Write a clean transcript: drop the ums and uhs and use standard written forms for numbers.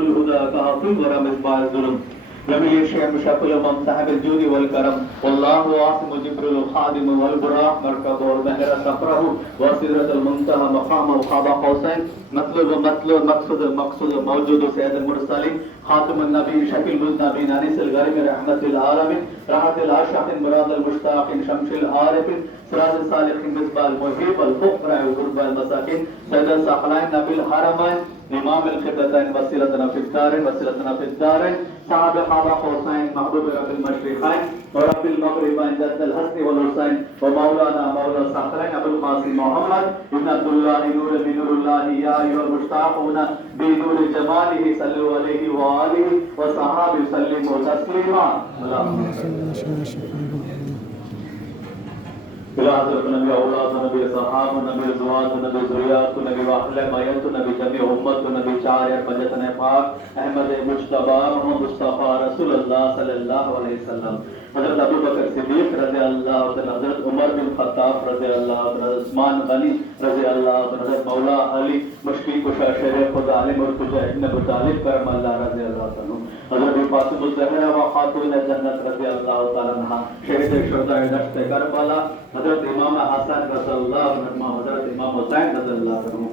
नूरुल हुदा काफिल व रमिज़बाज जुल्म जमील शेम शकुल मम साहिबुल जूदी वल करम वल्लाहु आसिम जिब्रिल खादिम वल बुराक मरकब वल बहर सफरहु व सिदरतुल मुंतहा मकाम व खाबा कौसैन मतलब मकसद मकसूद मौजूद सैयदुल मुरसलीन खातिमुन नबी शफीउल नबी अनीसुल गरीम रहमतुल आलमीन राहतुल आशिकीन मुरादुल मुश्ताकीन शमशुल आरिफीन सिराजुल सालिकीन मिसबाल मुहीब अल फुकरा वल गुरबा मसाकीन सैयदुल सखलाइन नबील हरमैन इमाम अल क़िबलतैन वसीलतना फिद्दारैन साहब खाबा कौसैन महबूब रब्बिल मशरिक़ैन व रब्बिल मग़रिबैन जद्दुल हसन वल हुसैन व मौलाना मौला सखलाइन अबुल क़ासिम मोहम्मद इब्न अब्दुल्लाह नूर मिन नूरिल्लाह या अय्युहल मुश्ताक़ूना बि नूरि जमालिही सल्लु अलैहि व आलिहि व सहाबी सल्लिमु तस्लीमा इला हज़रत नबी औलाद नबी सहाब नबी ज़ुवाज नबी ज़ुरियात नबी वाहले मयत नबी जमी उम्मत नबी चार पंजतन पाक अहमद मुज्तबा मोहम्मद मुस्तफा रसूलुल्लाह सल्लल्लाहु अलैहि वसल्लम हज़रत अबू बकर सिद्दीक़ रज़ियल्लाहु तआला हज़रत उमर बिन खत्ताब रज़ियल्लाहु तआला उस्मान गनी रज़ियल्लाहु तआला हज़रत मौला अली मुश्किल कुशा शेर खुदा अली मुर्तजा इब्न अबू तालिब करमल्लाहु रज़ियल्लाहु तआला हज़रत फातिमा ज़हरा व खातून जन्नत रज़ियल्लाहु तआला अन्हा शहीद शुहदाए दश्त करबला हज़रत इमाम हसन रज़ियल्लाहु अन्हु हज़रत इमाम हुसैन रज़ियल्लाहु अन्हु